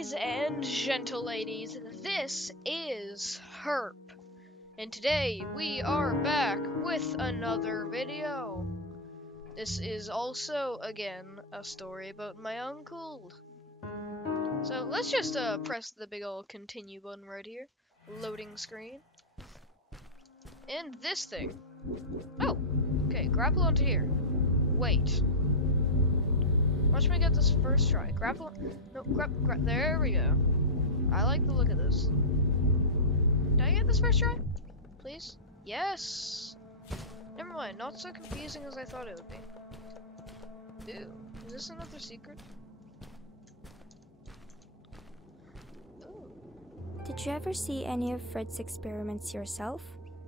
Ladies and gentle ladies, this is Herp, and today we are back with another video. This is also, again, a story about my uncle. So let's just press the big ol' continue button right here, loading screen, and this thing. Oh, okay, grapple onto here. Wait. Watch me get this first try. Grapple. No, grab. There we go. I like the look of this. Did I get this first try? Please? Yes! Never mind, not so confusing as I thought it would be. Ew. Is this another secret? Ooh. Did you ever see any of Fred's experiments yourself?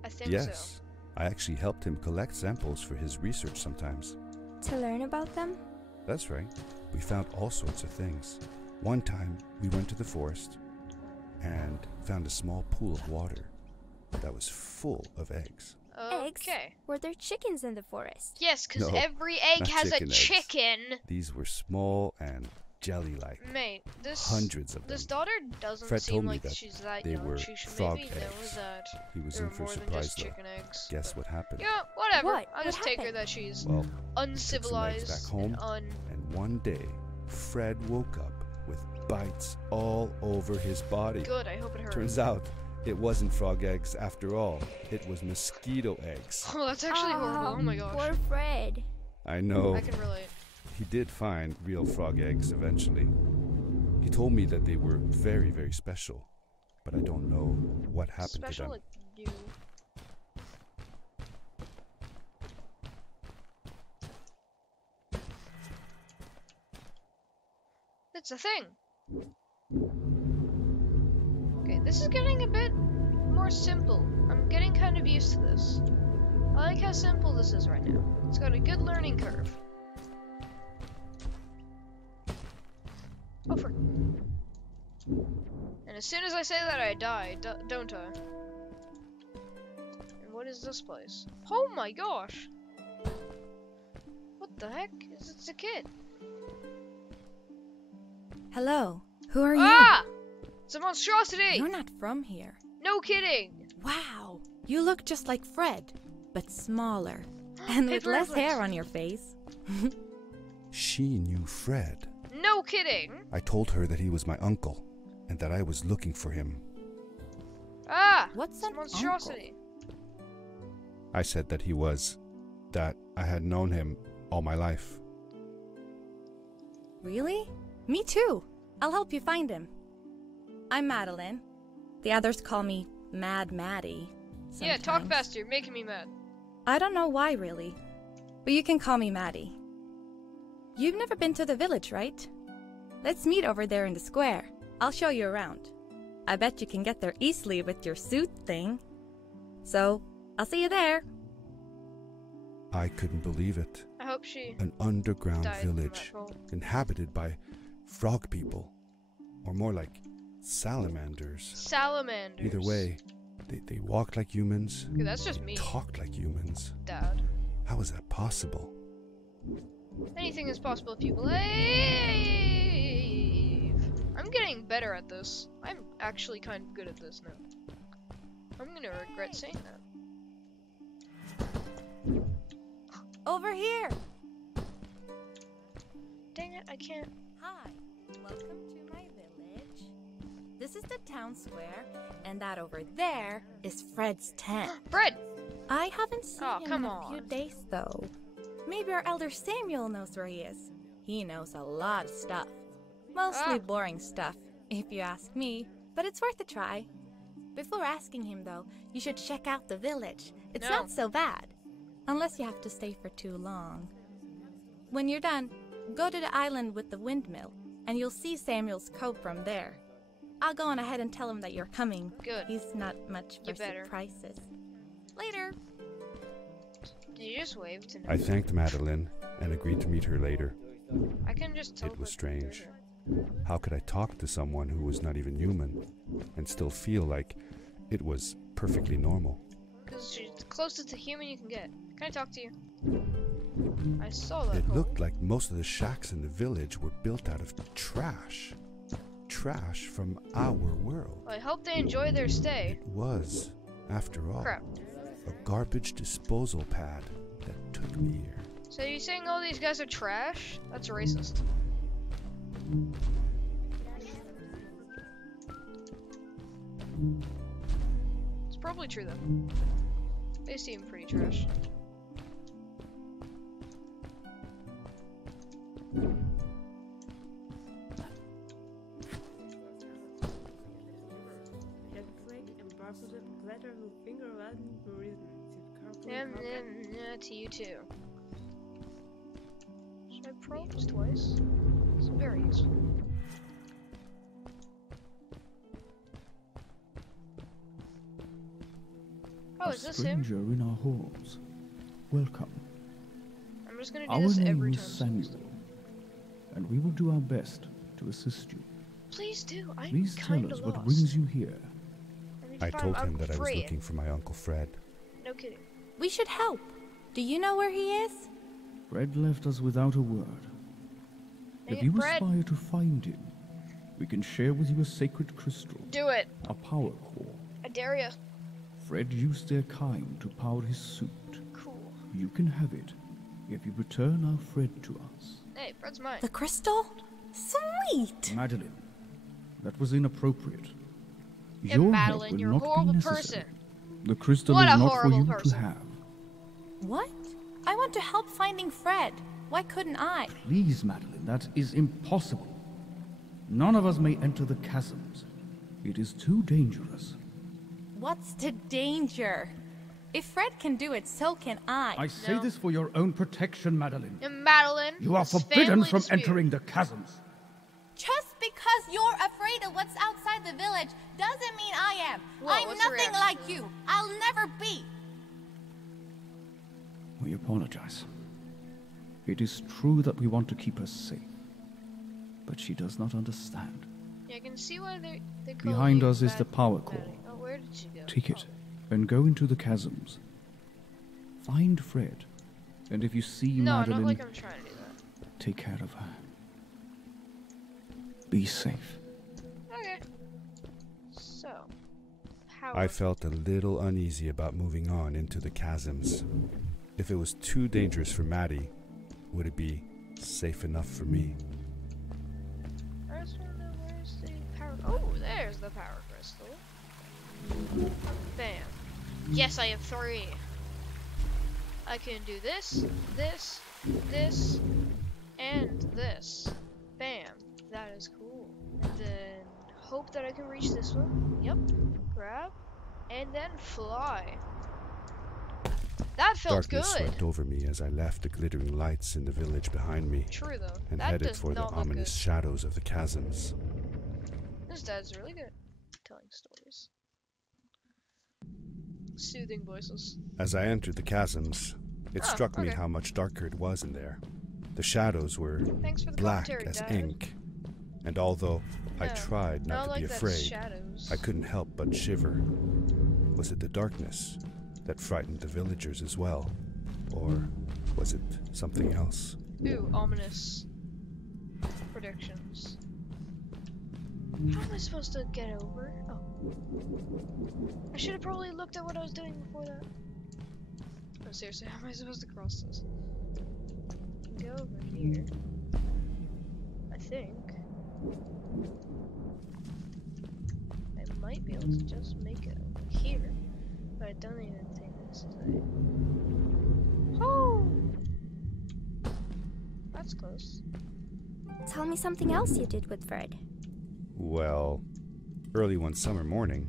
I think Yes. I actually helped him collect samples for his research sometimes. To learn about them? That's right. We found all sorts of things. One time, we went to the forest and found a small pool of water that was full of eggs. so. Eggs? Okay. Were there chickens in the forest? Yes, because No, every egg not has a chicken eggs. chicken. These were small and jelly-like. Mate, this Hundreds of them. this daughter doesn't Fred seem told me like that she's that they young. were She should frog maybe know eggs. that He was there in are for a more than surprise just though. chicken eggs. Guess what happened? Yeah, whatever. What? I'll What just take her happened? that she's Well, took some eggs uncivilized back home, and one day, Fred woke up with bites all over his body. good. I hope it hurts. Turns out, it wasn't frog eggs after all. It was mosquito eggs. Oh, that's actually horrible. Oh my gosh. Poor Fred. I know. I can relate. He did find real frog eggs eventually. He told me that they were very, very special, but I don't know what happened Special to them. like you. It's a thing. Okay, this is getting a bit more simple. I'm getting kind of used to this. I like how simple this is right now. It's got a good learning curve. Oh, and as soon as I say that, I die, don't I? And what is this place? Oh my gosh! What the heck? It's a kid. Hello, who are you? Ah! It's a monstrosity! You're not from here. No kidding! Wow, you look just like Fred, but smaller, and with Paper less airplanes. hair on your face. She knew Fred. No kidding! I told her that he was my uncle, and that I was looking for him. Ah! What's It's a an monstrosity. I said that he was, that I had known him all my life. Really? Me too. I'll help you find him. I'm Madeline. The others call me Mad Maddie. Yeah, talk sometimes. faster, you're making me mad. I don't know why, really, but you can call me Maddie. You've never been to the village, right? Let's meet over there in the square. I'll show you around. I bet you can get there easily with your suit thing. So, I'll see you there. I couldn't believe it. I hope she An underground died from that village fall. inhabited by frog people, or more like salamanders. Salamanders. Either way, they walked like humans, Okay, that's just me, talked like humans. Dad. How is that possible? Anything is possible if you believe. I'm getting better at this. I'm actually kind of good at this now. I'm gonna regret saying that. Over here! Dang it, I can't. Hi, welcome to my village. This is the town square, and that over there is Fred's tent. Fred! I haven't seen Oh, him come in a few on. days, though. Maybe our elder Samuel knows where he is. He knows a lot of stuff. Mostly Ah. boring stuff, if you ask me, but it's worth a try. Before asking him, though, you should check out the village. It's No. not so bad, unless you have to stay for too long. When you're done, go to the island with the windmill, and you'll see Samuel's cove from there. I'll go on ahead and tell him that you're coming. Good. He's not much for You better. surprises. Later. Did you just wave to me? I thanked Madeline and agreed to meet her later. I can just tell. It was strange. How could I talk to someone who was not even human and still feel like it was perfectly normal? Because she's the closest to human you can get. Can I talk to you? I saw that. It hole. looked like most of the shacks in the village were built out of trash. trash from our world. I hope they enjoy their stay. It was, after all, Crap. a garbage disposal pad that took me here. So you saying all these guys are trash? That's racist. It's probably true though. They seem pretty trash. To you too. Should I probe this twice? It's very useful. Oh, is this him? Stranger in our halls. Welcome. I'm just gonna do Our this name every is time. Samuel, and we will do our best to assist you. Please do. I'm Please tell kinda us lost. what brings you here. need to I find told him Uncle that I was Fred. looking for my Uncle Fred. No kidding. We should help. Do you know where he is? Fred left us without a word. Dang If it, you Fred. aspire to find him, we can share with you a sacred crystal, Do it. a power core. I dare ya. Fred used their kind to power his suit. Cool. You can have it if you return our Fred to us. Hey, Fred's mine. The crystal? Sweet! Madeline, that was inappropriate. Yeah, Your Madeline, help will you're a not be horrible necessary. person. The crystal What is a not for horrible you person. to have. What? I want to help finding Fred. Why couldn't I? Please, Madeline, that is impossible. None of us may enter the chasms. It is too dangerous. What's the danger? If Fred can do it, so can I. I say No. this for your own protection, Madeline. And Madeline. You are it's forbidden family from dispute. entering the chasms. Just because you're afraid of what's outside the village doesn't mean I am. Whoa, I'm what's the nothing reaction? like you. I'll never be. We apologize. It is true that we want to keep her safe, but she does not understand. Yeah, I can see why they call Behind you us is Mad- the power core. Maddie. Oh, where did she go? Take it and go into the chasms. Find Fred, and if you see No, Madeline, not like I'm trying to do that. take care of her. Be safe. Okay. So, how? I felt a little uneasy about moving on into the chasms. If it was too dangerous for Maddie, would it be safe enough for me? I just want to know where's the power. Oh, there's the power crystal. Bam. Yes, I have 3. I can do this, this, this, and this. Bam. That is cool. And then hope that I can reach this one. Yep. Grab. And then fly. That felt Darkness good. swept over me as I left the glittering lights in the village behind me True though. and that headed does for the not look ominous good. shadows of the chasms. This dad's really good at telling stories. Soothing voices. As I entered the chasms, it Oh, struck me okay. how much darker it was in there. The shadows were Thanks for the black commentary, as Dad. ink, and although I Yeah, tried not to like be that afraid, shadows. I couldn't help but shiver. Was it the darkness that frightened the villagers as well? Or was it something else? Ooh, ominous predictions. How am I supposed to get over? Oh. I should have probably looked at what I was doing before that. No, seriously, how am I supposed to cross this? Go over here. I think. I might be able to just make it over here. But I don't even think this is it. Oh! That's close. Tell me something else you did with Fred. Well, early one summer morning,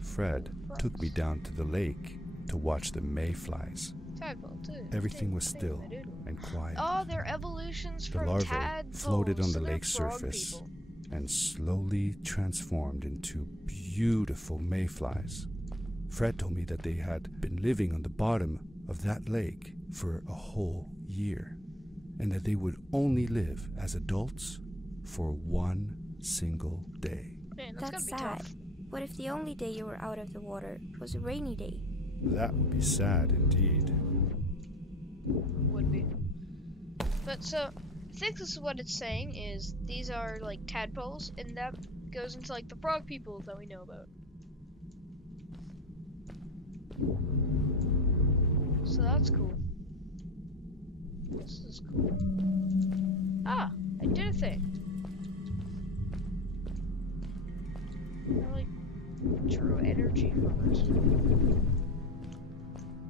Fred took me down to the lake to watch the mayflies. Tadpole, too. Everything was still and quiet, Oh, they're evolutions The from larvae tadpoles. floated on so the they're lake frog surface. people. and slowly transformed into beautiful mayflies. Fred told me that they had been living on the bottom of that lake for a whole year, and that they would only live as adults for one single day. Man, that's That's gotta be sad. tough. What if the only day you were out of the water was a rainy day? That would be sad indeed. Would be. But so, I think this is what it's saying is these are like tadpoles, and that goes into like the frog people that we know about. So that's cool. This is cool. Ah, I did a thing. I like drew energy from it.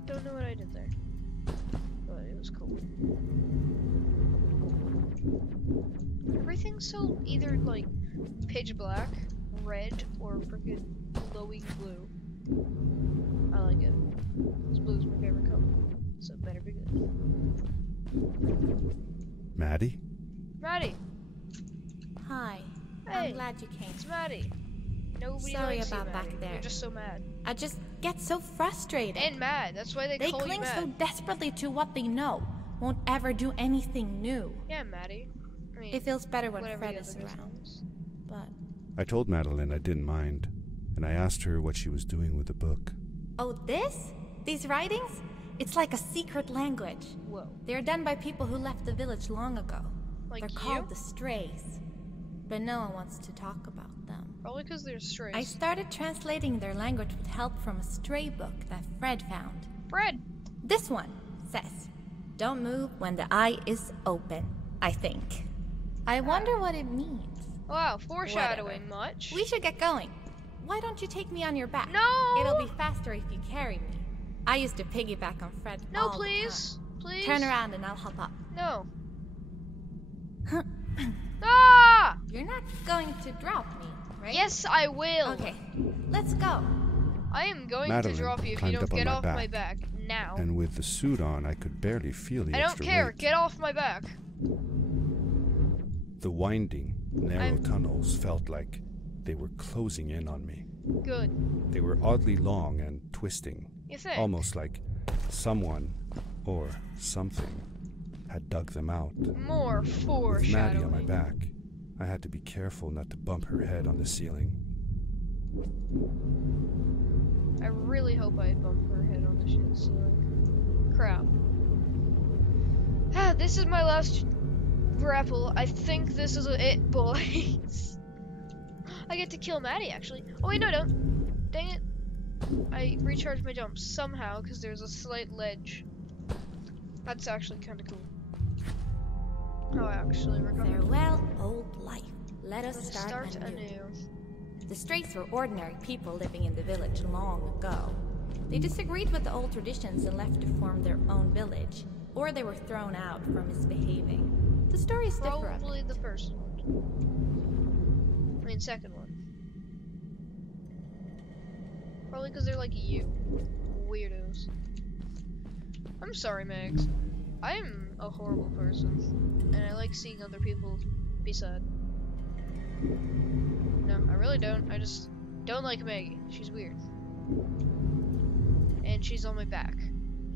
Don't know what I did there, but it was cool. Everything's so either like pitch black, red, or freaking glowing blue. I like it. This blue's my favorite color, so it better be good. Maddie? Maddie! Hi. Hey, I'm glad you came. it's Maddie. Nobody Sorry likes about you, back Maddie. there. You're just so mad. I just get so frustrated. And mad. That's why they call you cling mad. so desperately to what they know, won't ever do anything new. Yeah, Maddie. I mean, It feels better when whatever Fred the is other around. is. But I told Madeline I didn't mind, and I asked her what she was doing with the book. oh, these writings? It's like a secret language. Whoa. They're done by people who left the village long ago. Like They're you? called the Strays. But no one wants to talk about them. Probably because they're strays. I started translating their language with help from a stray book that Fred found. Fred! This one says, "Don't move when the eye is open," I think. I wonder what it means. Wow, foreshadowing Whatever. much. We should get going. Why don't you take me on your back? No! It'll be faster if you carry me. I used to piggyback on Fred No, all the please. time. Please. Turn around and I'll hop up. No. Ah! You're not going to drop me, right? Yes, I will. Okay, let's go. I am going Madeline to drop you if you climbed don't up on get my off my back. back now. And with the suit on, I could barely feel the I don't extra care. weight. Get off my back. The winding, narrow I'm- tunnels felt like they were closing in on me. Good. They were oddly long and twisting, You think? almost like someone or something had dug them out. More With foreshadowing. Maddie on my back, I had to be careful not to bump her head on the ceiling. I really hope I bump her head on the shit ceiling. Crap. Ah, this is my last grapple. I think this is it, boys. I get to kill Maddie, actually. Oh, wait, no, I don't. Dang it. I recharged my jump somehow because there's a slight ledge. That's actually kind of cool. Oh, actually, we're going Farewell, old life. Let us to start, start anew. anew. The Strays were ordinary people living in the village long ago. They disagreed with the old traditions and left to form their own village, or they were thrown out for misbehaving. The stories differ. Probably the first one. I mean, second one. Probably because they're like you. Weirdos. I'm sorry, Megs. I'm a horrible person, and I like seeing other people be sad. No, I really don't. I just don't like Maggie. She's weird. And she's on my back.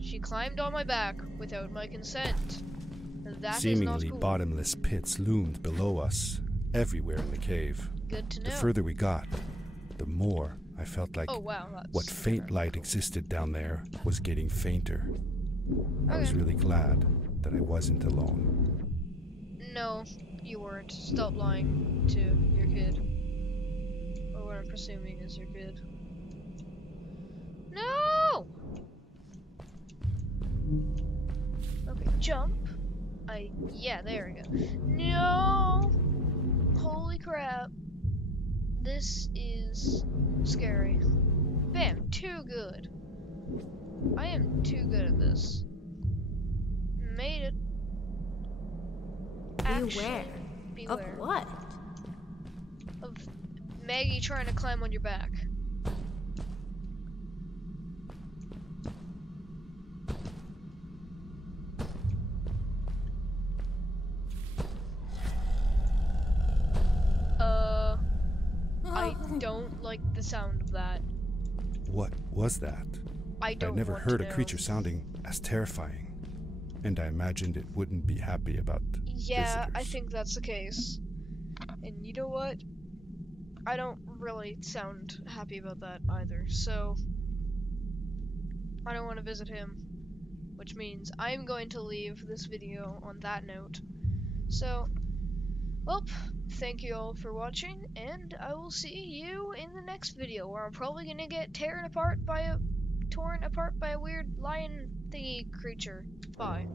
She climbed on my back without my consent. That is not Seemingly cool. bottomless pits loomed below us, everywhere in the cave. Good to know. The further we got, the more I felt like Oh wow, that's what faint light existed down there was getting fainter. I was Okay. really glad that I wasn't alone. No, you weren't. Stop lying to your kid. Or what I'm presuming is your kid. No! Okay, jump. Yeah, there we go. No! Holy crap. This is scary. Bam, too good. I am too good at this. Made it. Beware. Beware. Of what? Of Maggie trying to climb on your back. I don't like the sound of that. What was that? I don't I'd never want heard to a know. creature sounding as terrifying, and I imagined it wouldn't be happy about Yeah, I visitors. think that's the case. And you know what? I don't really sound happy about that either, so I don't want to visit him, which means I'm going to leave this video on that note. So, Well, thank you all for watching, and I will see you in the next video, where I'm probably gonna get torn apart by a weird lion thingy creature. Bye.